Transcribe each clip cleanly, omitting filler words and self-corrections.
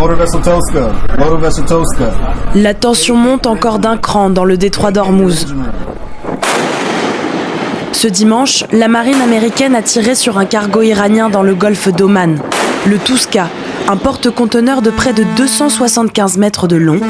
Motor vessel Toska. Motor vessel Toska. La tension monte encore d'un cran dans le détroit d'Ormuz. Ce dimanche, la marine américaine a tiré sur un cargo iranien dans le golfe d'Oman, le Tuska, un porte-conteneur de près de 275 mètres de long,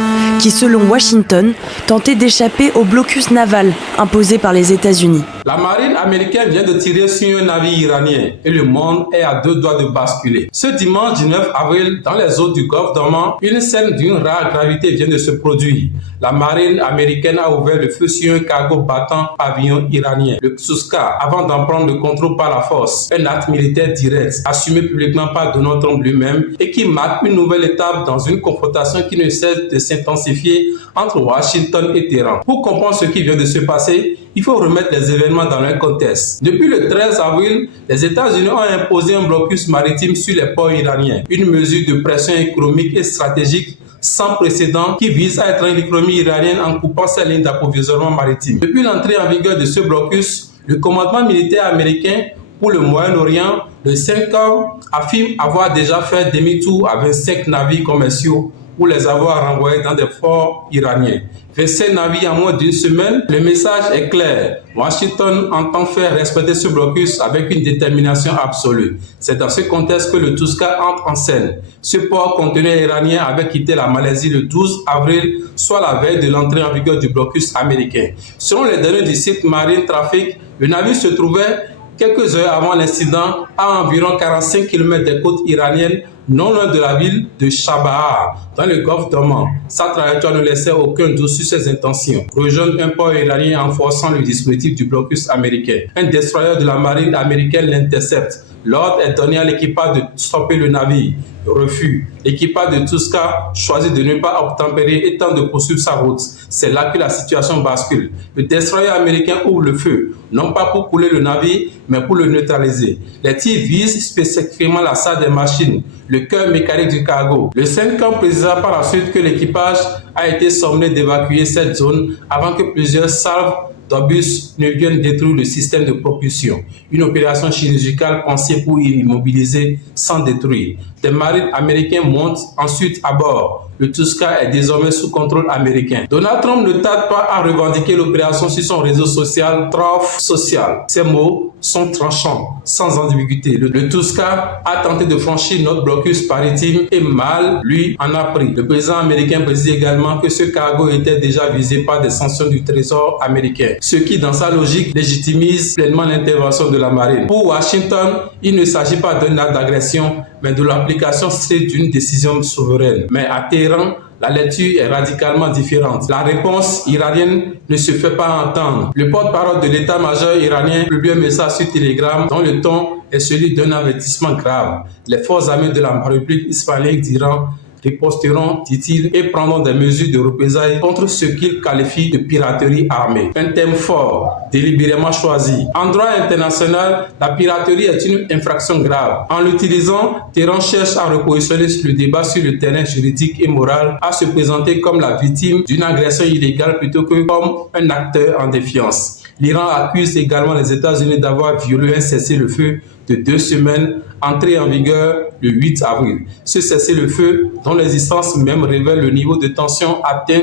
qui, selon Washington, tentait d'échapper au blocus naval imposé par les États-Unis. La marine américaine vient de tirer sur un navire iranien et le monde est à deux doigts de basculer. Ce dimanche 19 avril, dans les eaux du golfe d'Oman, une scène d'une rare gravité vient de se produire. La marine américaine a ouvert le feu sur un cargo battant pavillon iranien, le Tuska, avant d'en prendre le contrôle par la force. Un acte militaire direct, assumé publiquement par Donald Trump lui-même et qui marque une nouvelle étape dans une confrontation qui ne cesse de s'intensifier entre Washington et Téhéran. Pour comprendre ce qui vient de se passer, il faut remettre les événements dans leur contexte. Depuis le 13 avril, les États-Unis ont imposé un blocus maritime sur les ports iraniens, une mesure de pression économique et stratégique sans précédent qui vise à étreindre l'économie iranienne en coupant ses lignes d'approvisionnement maritime. Depuis l'entrée en vigueur de ce blocus, le commandement militaire américain pour le Moyen-Orient, le CENTCOM, affirme avoir déjà fait demi-tour à 25 navires commerciaux pour les avoir renvoyés dans des forts iraniens. 25 navires en moins d'une semaine, le message est clair. Washington entend faire respecter ce blocus avec une détermination absolue. C'est dans ce contexte que le Tuska entre en scène. Ce port conteneur iranien avait quitté la Malaisie le 12 avril, soit la veille de l'entrée en vigueur du blocus américain. Selon les données du site Marine Traffic, le navire se trouvait quelques heures avant l'incident à environ 45 km des côtes iraniennes, non loin de la ville de Chabahar, dans le golfe d'Oman. Sa trajectoire ne laissait aucun doute sur ses intentions. Rejoindre un port iranien en forçant le dispositif du blocus américain. Un destroyer de la marine américaine l'intercepte. L'ordre est donné à l'équipage de stopper le navire. Refus. L'équipage de Tuska choisit de ne pas obtempérer et tente de poursuivre sa route. C'est là que la situation bascule. Le destroyer américain ouvre le feu, non pas pour couler le navire, mais pour le neutraliser. Les tirs visent spécifiquement la salle des machines, le cœur mécanique du cargo. Le CENTCOM précisa par la suite que l'équipage a été sommé d'évacuer cette zone avant que plusieurs salves d'obus ne viennent détruire le système de propulsion. Une opération chirurgicale pensée pour immobiliser sans détruire. Des marines américains montent ensuite à bord. Le Tuska est désormais sous contrôle américain. Donald Trump ne tarde pas à revendiquer l'opération sur son réseau social Truth Social. Ces mots sont tranchants, sans ambiguïté. Le Tuska a tenté de franchir notre blocus maritime et mal, lui, en a pris. Le président américain précise également que ce cargo était déjà visé par des sanctions du Trésor américain, ce qui, dans sa logique, légitimise pleinement l'intervention de la marine. Pour Washington, il ne s'agit pas d'un acte d'agression, mais de l'application stricte d'une décision souveraine. Mais à Téhéran, la lecture est radicalement différente. La réponse iranienne ne se fait pas entendre. Le porte-parole de l'état-major iranien publie un message sur Telegram dont le ton est celui d'un avertissement grave. Les forces armées de la République islamique d'Iran riposteront, dit-il, et prendront des mesures de représailles contre ce qu'il qualifie de piraterie armée. Un thème fort, délibérément choisi. En droit international, la piraterie est une infraction grave. En l'utilisant, Téhéran cherche à repositionner le débat sur le terrain juridique et moral, à se présenter comme la victime d'une agression illégale plutôt que comme un acteur en défiance. L'Iran accuse également les États-Unis d'avoir violé un cessez-le-feu de 2 semaines, entré en vigueur le 8 avril. Ce cessez-le-feu, dont l'existence même révèle le niveau de tension atteint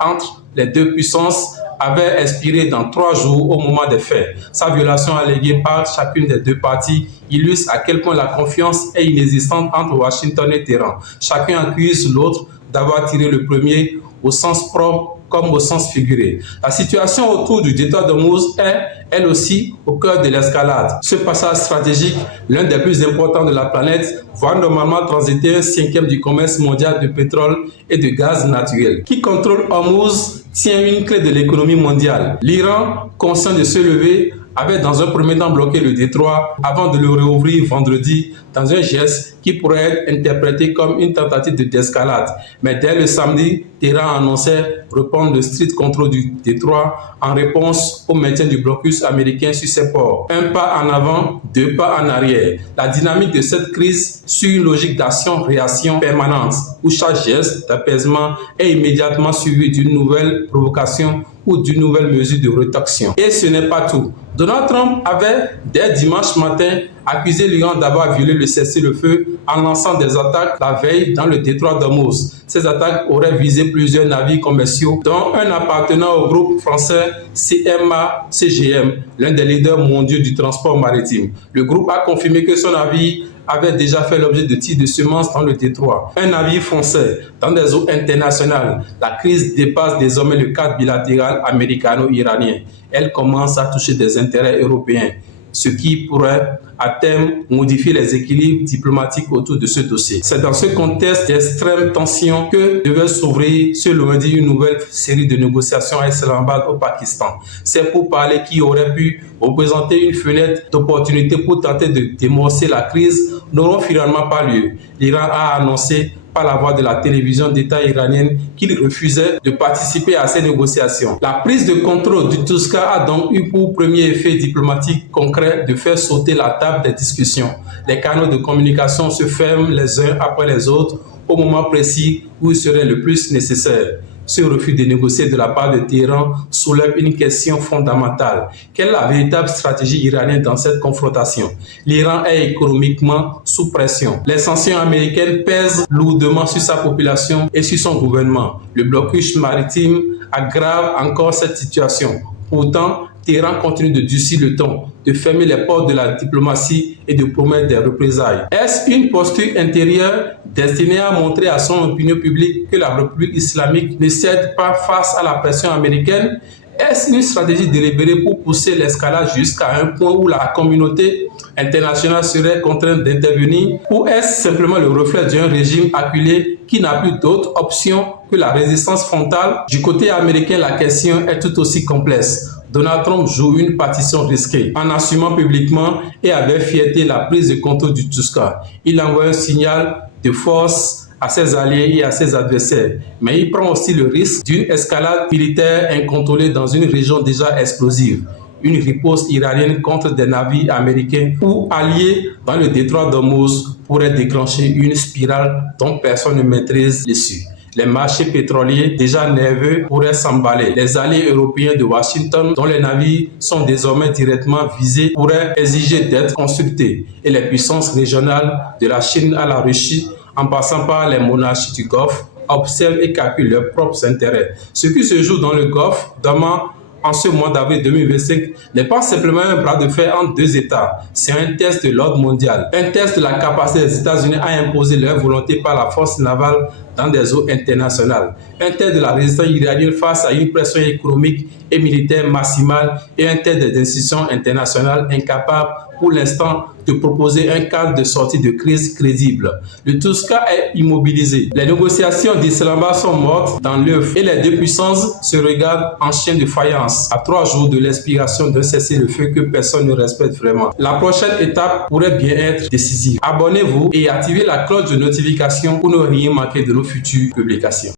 entre les deux puissances, avait expiré dans 3 jours au moment des faits. Sa violation alléguée par chacune des deux parties illustre à quel point la confiance est inexistante entre Washington et Téhéran. Chacun accuse l'autre d'avoir tiré le premier au sens propre comme au sens figuré. La situation autour du détroit d'Ormuz est, elle aussi, au cœur de l'escalade. Ce passage stratégique, l'un des plus importants de la planète, voit normalement transiter un 5e du commerce mondial de pétrole et de gaz naturel. Qui contrôle Ormuz tient une clé de l'économie mondiale. L'Iran, conscient de se lever, avait dans un premier temps bloqué le détroit avant de le réouvrir vendredi dans un geste qui pourrait être interprété comme une tentative d'escalade. Mais dès le samedi, Téhéran annonçait reprendre le strict contrôle du détroit en réponse au maintien du blocus américain sur ses ports. Un pas en avant, 2 pas en arrière. La dynamique de cette crise suit une logique d'action-réaction permanente où chaque geste d'apaisement est immédiatement suivi d'une nouvelle provocation ou d'une nouvelle mesure de rétorsion. Et ce n'est pas tout. Donald Trump avait, dès dimanche matin, accusé l'Iran d'avoir violé le cessez-le-feu en lançant des attaques la veille dans le détroit d'Ormuz. Ces attaques auraient visé plusieurs navires commerciaux, dont un appartenant au groupe français CMA-CGM, l'un des leaders mondiaux du transport maritime. Le groupe a confirmé que son navire avait déjà fait l'objet de tirs de semences dans le détroit. Un navire français dans des eaux internationales. La crise dépasse désormais le cadre bilatéral américano-iranien. Elle commence à toucher des intérêts européens, ce qui pourrait à terme modifier les équilibres diplomatiques autour de ce dossier. C'est dans ce contexte d'extrême tension que devait s'ouvrir ce lundi une nouvelle série de négociations à Islamabad au Pakistan. Ces pourparlers qui auraient pu représenter une fenêtre d'opportunité pour tenter de démorcer la crise n'auront finalement pas lieu. L'Iran a annoncé par la voix de la télévision d'État iranienne qu'il refusait de participer à ces négociations. La prise de contrôle du Touzka a donc eu pour premier effet diplomatique concret de faire sauter la table des discussions. Les canaux de communication se ferment les uns après les autres au moment précis où il serait le plus nécessaire. Ce refus de négocier de la part de Téhéran soulève une question fondamentale. Quelle est la véritable stratégie iranienne dans cette confrontation? L'Iran est économiquement sous pression. Les sanctions américaines pèsent lourdement sur sa population et sur son gouvernement. Le blocus maritime aggrave encore cette situation. Pourtant, Téhéran continue de durcir le ton, de fermer les portes de la diplomatie et de promettre des représailles. Est-ce une posture intérieure destinée à montrer à son opinion publique que la République islamique ne cède pas face à la pression américaine? Est-ce une stratégie délibérée pour pousser l'escalade jusqu'à un point où la communauté internationale serait contrainte d'intervenir? Ou est-ce simplement le reflet d'un régime acculé qui n'a plus d'autre option que la résistance frontale? Du côté américain, la question est tout aussi complexe. Donald Trump joue une partition risquée en assumant publiquement et avec fierté la prise de contrôle du Touzka. Il envoie un signal de force à ses alliés et à ses adversaires, mais il prend aussi le risque d'une escalade militaire incontrôlée dans une région déjà explosive. Une riposte iranienne contre des navires américains ou alliés dans le détroit d'Ormuz pourrait déclencher une spirale dont personne ne maîtrise l'issue. Les marchés pétroliers déjà nerveux pourraient s'emballer. Les alliés européens de Washington, dont les navires sont désormais directement visés, pourraient exiger d'être consultés. Et les puissances régionales, de la Chine à la Russie, en passant par les monarchies du Golfe, observent et calculent leurs propres intérêts. Ce qui se joue dans le Golfe, notamment en ce mois d'avril 2025, n'est pas simplement un bras de fer entre deux États. C'est un test de l'ordre mondial, un test de la capacité des États-Unis à imposer leur volonté par la force navale dans des eaux internationales, un test de la résistance iranienne face à une pression économique et militaire maximale et un test des institutions internationales incapables pour l'instant de proposer un cadre de sortie de crise crédible. Le Touzka est immobilisé. Les négociations d'Islamabad sont mortes dans l'œuf et les deux puissances se regardent en chien de faïence à 3 jours de l'expiration d'un cessez-le-feu que personne ne respecte vraiment. La prochaine étape pourrait bien être décisive. Abonnez-vous et activez la cloche de notification pour ne rien manquer de nos futures publications.